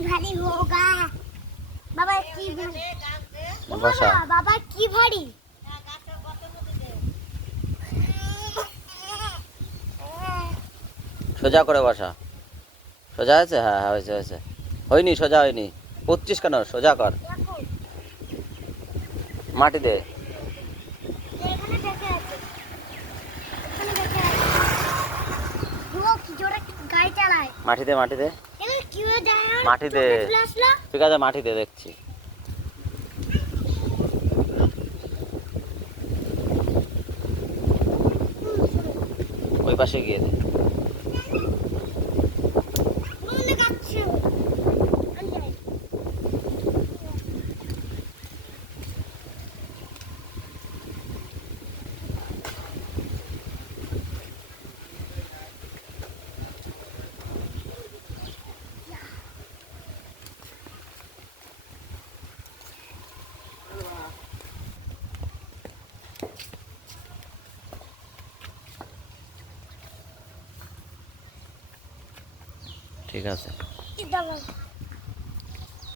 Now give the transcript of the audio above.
भारी होगा बाबा की बसा बाबा की भारी সোজা করে বসা সোজা আছে হ্যাঁ হ্যাঁ হয়েছে হয়েছে হয়নি সোজা হয়নি পড়ছিস কেন সোজা কর মাটি দে এখানে দেখে আছে এখানে দেখে আছে ও কি জোরে গাড়ি চালায় মাটি দে মাটি দে এগুলো কি হয়ে যায় মাটি দে চলে আসলো ঠিক আছে মাটি দে দেখছি ওই পাশে গিয়ে দে মনে কাচ্ছে আন্দাই ঠিক আছে দাও